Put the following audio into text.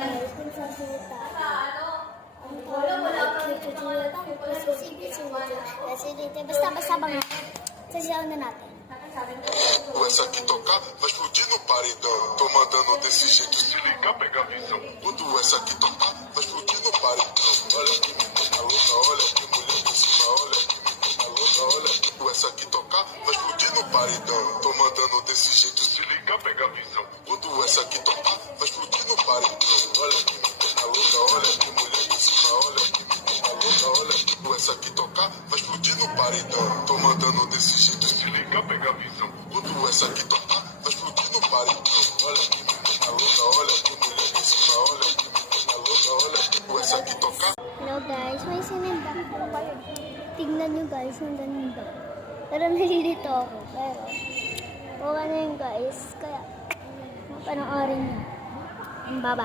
Kung sa buta. Basta bang sasayaw na natin. Essa aqui tocar, vai explodir no paredão. Tô mandando desse jeito, se liga, pega a visão. Quando essa aqui tocar, vai explodir no paredão. Olha que menina louca, olha que mulher por cima, olha que menina louca, olha. Quando essa aqui tocar, vai explodir no paredão. Tô mandando desse jeito, se liga, pega a visão. Quando essa aqui tocar, vai explodir no paredão. Olha que menina louca, olha que mulher por cima, olha que menina louca, olha. Quando essa aqui tocar, vai explodir no paredão. Tô mandando desse jeito, se liga, pega a visão. Quando essa aqui tocar, vai explodir no paredão. Olha que menina louca, olha que mulher por cima, olha que menina louca, olha. Quando essa aqui tocar. Hello guys, may sinenda. Tignan nyo guys, ang ganda. Pero nalilito ako. Pero, okay na yun guys. Kaya, panoorin nyo. Bye-bye.